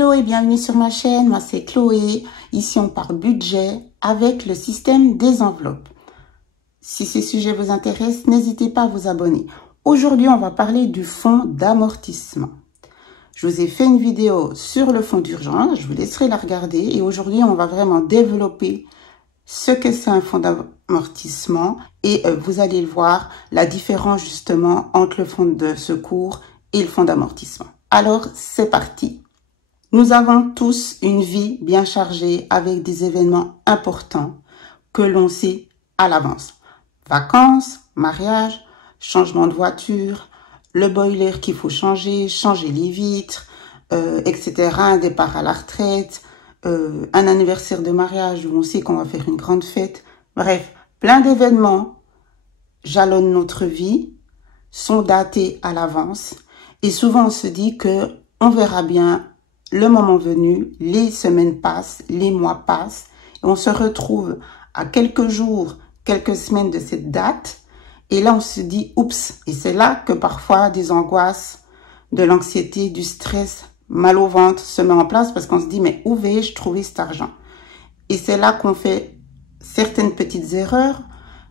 Hello et bienvenue sur ma chaîne, moi c'est Chloé. Ici on parle budget avec le système des enveloppes. Si ces sujets vous intéressent, n'hésitez pas à vous abonner. Aujourd'hui on va parler du fonds d'amortissement. Je vous ai fait une vidéo sur le fonds d'urgence, je vous laisserai la regarder. Et aujourd'hui on va vraiment développer ce que c'est un fonds d'amortissement. Et vous allez le voir, la différence justement entre le fonds de secours et le fonds d'amortissement. Alors c'est parti. Nous avons tous une vie bien chargée avec des événements importants que l'on sait à l'avance. Vacances, mariage, changement de voiture, le boiler qu'il faut changer les vitres, etc. Un départ à la retraite, un anniversaire de mariage où on sait qu'on va faire une grande fête. Bref, plein d'événements jalonnent notre vie, sont datés à l'avance et souvent on se dit que on verra bien le moment venu, les semaines passent, les mois passent, et on se retrouve à quelques jours, quelques semaines de cette date, et là on se dit oups, et c'est là que parfois des angoisses, de l'anxiété, du stress, mal au ventre se met en place parce qu'on se dit mais où vais-je trouver cet argent? Et c'est là qu'on fait certaines petites erreurs,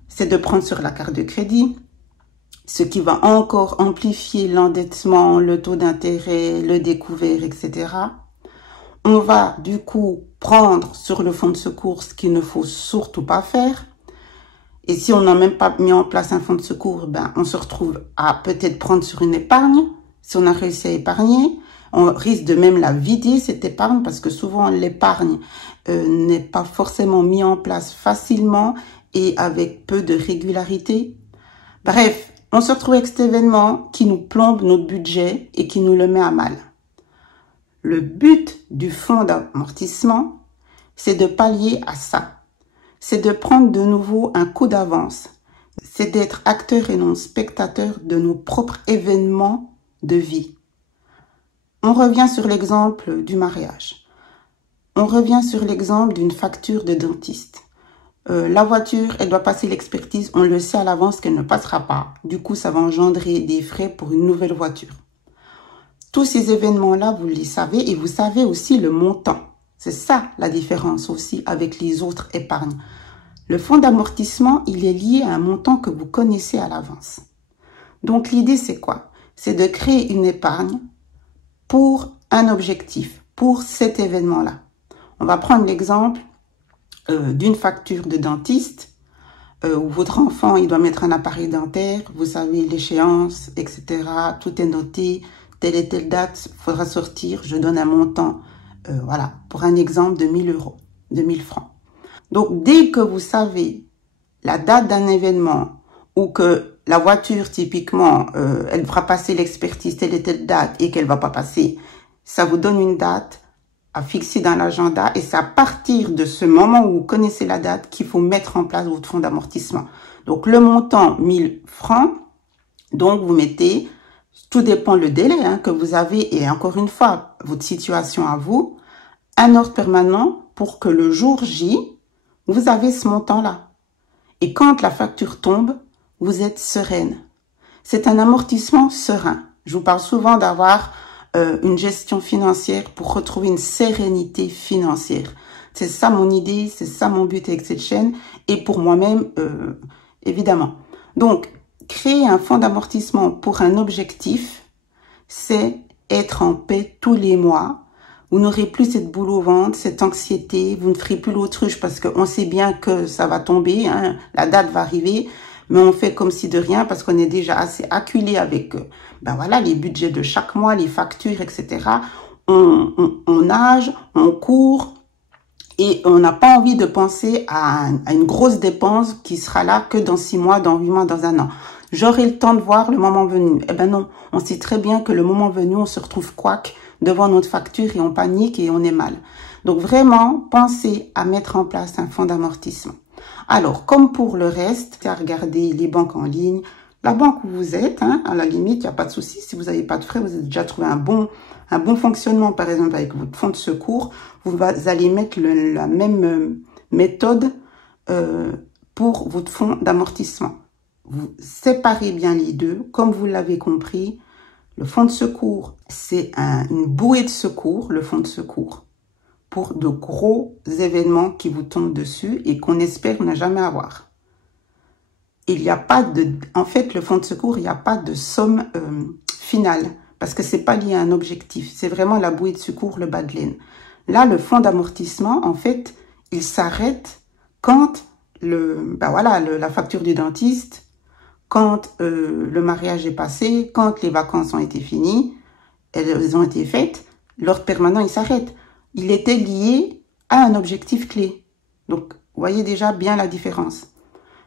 c'est de prendre sur la carte de crédit, ce qui va encore amplifier l'endettement, le taux d'intérêt, le découvert, etc. On va du coup prendre sur le fonds de secours ce qu'il ne faut surtout pas faire. Et si on n'a même pas mis en place un fonds de secours, ben, on se retrouve à peut-être prendre sur une épargne. Si on a réussi à épargner, on risque de même la vider, cette épargne, parce que souvent l'épargne n'est pas forcément mise en place facilement et avec peu de régularité. Bref, on se retrouve avec cet événement qui nous plombe notre budget et qui nous le met à mal. Le but du fonds d'amortissement, c'est de pallier à ça. C'est de prendre de nouveau un coup d'avance. C'est d'être acteur et non spectateur de nos propres événements de vie. On revient sur l'exemple du mariage. On revient sur l'exemple d'une facture de dentiste. La voiture, elle doit passer l'expertise. On le sait à l'avance qu'elle ne passera pas. Du coup, ça va engendrer des frais pour une nouvelle voiture. Tous ces événements-là, vous les savez et vous savez aussi le montant. C'est ça la différence aussi avec les autres épargnes. Le fonds d'amortissement, il est lié à un montant que vous connaissez à l'avance. Donc l'idée, c'est quoi? C'est de créer une épargne pour un objectif, pour cet événement-là. On va prendre l'exemple d'une facture de dentiste où votre enfant, il doit mettre un appareil dentaire, vous savez l'échéance, etc. Tout est noté, telle et telle date, il faudra sortir, je donne un montant, voilà, pour un exemple de 1000 euros, de 1000 francs. Donc, dès que vous savez la date d'un événement ou que la voiture, typiquement, elle devra passer l'expertise telle et telle date et qu'elle va pas passer, ça vous donne une date à fixer dans l'agenda et c'est à partir de ce moment où vous connaissez la date qu'il faut mettre en place votre fonds d'amortissement. Donc, le montant 1000 francs, donc vous mettez, tout dépend le délai que vous avez et encore une fois, votre situation à vous, un ordre permanent pour que le jour J, vous avez ce montant-là. Et quand la facture tombe, vous êtes sereine. C'est un amortissement serein. Je vous parle souvent d'avoir une gestion financière pour retrouver une sérénité financière. C'est ça mon idée, c'est ça mon but avec cette chaîne et pour moi-même, évidemment. Donc, créer un fonds d'amortissement pour un objectif, c'est être en paix tous les mois. Vous n'aurez plus cette boule au ventre, cette anxiété, vous ne ferez plus l'autruche parce qu'on sait bien que ça va tomber, la date va arriver, mais on fait comme si de rien parce qu'on est déjà assez acculé avec ben voilà, les budgets de chaque mois, les factures, etc. On nage, on court et on n'a pas envie de penser à une grosse dépense qui sera là que dans 6 mois, dans 8 mois, dans un an. J'aurai le temps de voir le moment venu. Eh ben non, on sait très bien que le moment venu, on se retrouve couac devant notre facture et on panique et on est mal. Donc vraiment, pensez à mettre en place un fonds d'amortissement. Alors, comme pour le reste, c'est à regarder les banques en ligne, la banque où vous êtes, à la limite, il n'y a pas de souci. Si vous n'avez pas de frais, vous avez déjà trouvé un bon fonctionnement, par exemple, avec votre fonds de secours, vous allez mettre la même méthode pour votre fonds d'amortissement. Vous séparez bien les deux, comme vous l'avez compris. Le fonds de secours, c'est une bouée de secours, le fonds de secours, pour de gros événements qui vous tombent dessus et qu'on espère ne jamais avoir. Il n'y a pas de... En fait, le fonds de secours, il n'y a pas de somme finale, parce que c'est pas lié à un objectif. C'est vraiment la bouée de secours, le bas de laine. Là, le fonds d'amortissement, en fait, il s'arrête quand la facture du dentiste, quand le mariage est passé, quand les vacances ont été finies, elles ont été faites, l'ordre permanent, il s'arrête. Il était lié à un objectif clé. Donc, vous voyez déjà bien la différence.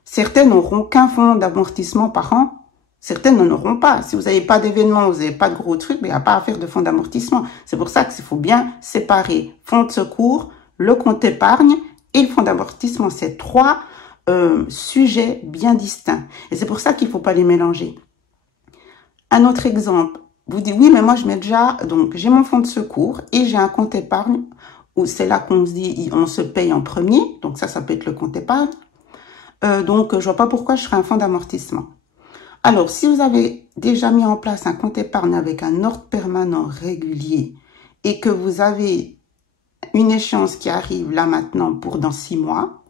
Certaines n'auront qu'un fonds d'amortissement par an. Certaines n'en auront pas. Si vous n'avez pas d'événements, vous n'avez pas de gros trucs, mais il n'y a pas à faire de fonds d'amortissement. C'est pour ça qu'il faut bien séparer fonds de secours, le compte épargne et le fonds d'amortissement. C'est trois sujets bien distincts. Et c'est pour ça qu'il ne faut pas les mélanger. Un autre exemple. Vous dites, oui, mais moi, je mets déjà, donc, j'ai mon fonds de secours et j'ai un compte épargne où c'est là qu'on se dit, on se paye en premier. Donc, ça peut être le compte épargne. Donc, je vois pas pourquoi je ferais un fonds d'amortissement. Alors, si vous avez déjà mis en place un compte épargne avec un ordre permanent régulier et que vous avez une échéance qui arrive là maintenant pour dans 6 mois,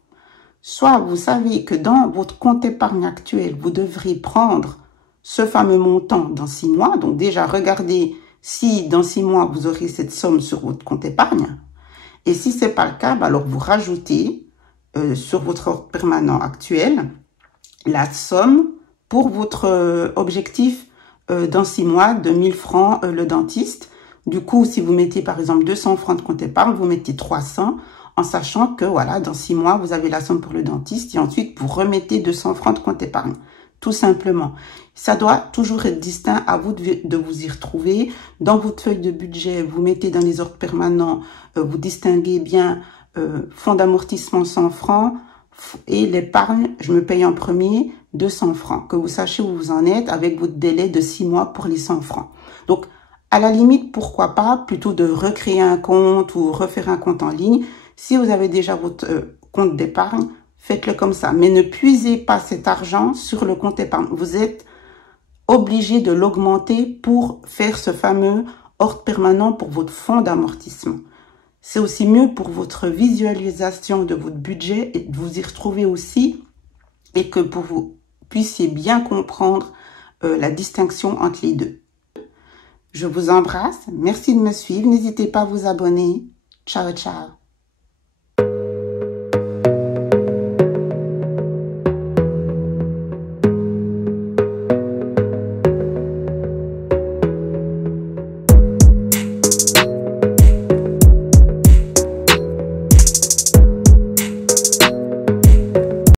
soit vous savez que dans votre compte épargne actuel, vous devrez prendre ce fameux montant dans 6 mois. Donc, déjà, regardez si dans 6 mois, vous aurez cette somme sur votre compte épargne. Et si c'est pas le cas, alors vous rajoutez sur votre ordre permanent actuel la somme pour votre objectif dans 6 mois de 1000 francs le dentiste. Du coup, si vous mettez par exemple 200 francs de compte épargne, vous mettez 300 en sachant que voilà, dans 6 mois, vous avez la somme pour le dentiste et ensuite vous remettez 200 francs de compte épargne. Tout simplement. Ça doit toujours être distinct, à vous de vous y retrouver. Dans votre feuille de budget, vous mettez dans les ordres permanents, vous distinguez bien fonds d'amortissement 100 francs et l'épargne, je me paye en premier 200 francs. Que vous sachiez où vous en êtes avec votre délai de 6 mois pour les 100 francs. Donc, à la limite, pourquoi pas, plutôt de recréer un compte ou refaire un compte en ligne. Si vous avez déjà votre compte d'épargne, faites-le comme ça. Mais ne puisez pas cet argent sur le compte épargne. Vous êtes obligé de l'augmenter pour faire ce fameux ordre permanent pour votre fonds d'amortissement. C'est aussi mieux pour votre visualisation de votre budget et de vous y retrouver aussi et que pour vous puissiez bien comprendre la distinction entre les deux. Je vous embrasse. Merci de me suivre. N'hésitez pas à vous abonner. Ciao, ciao.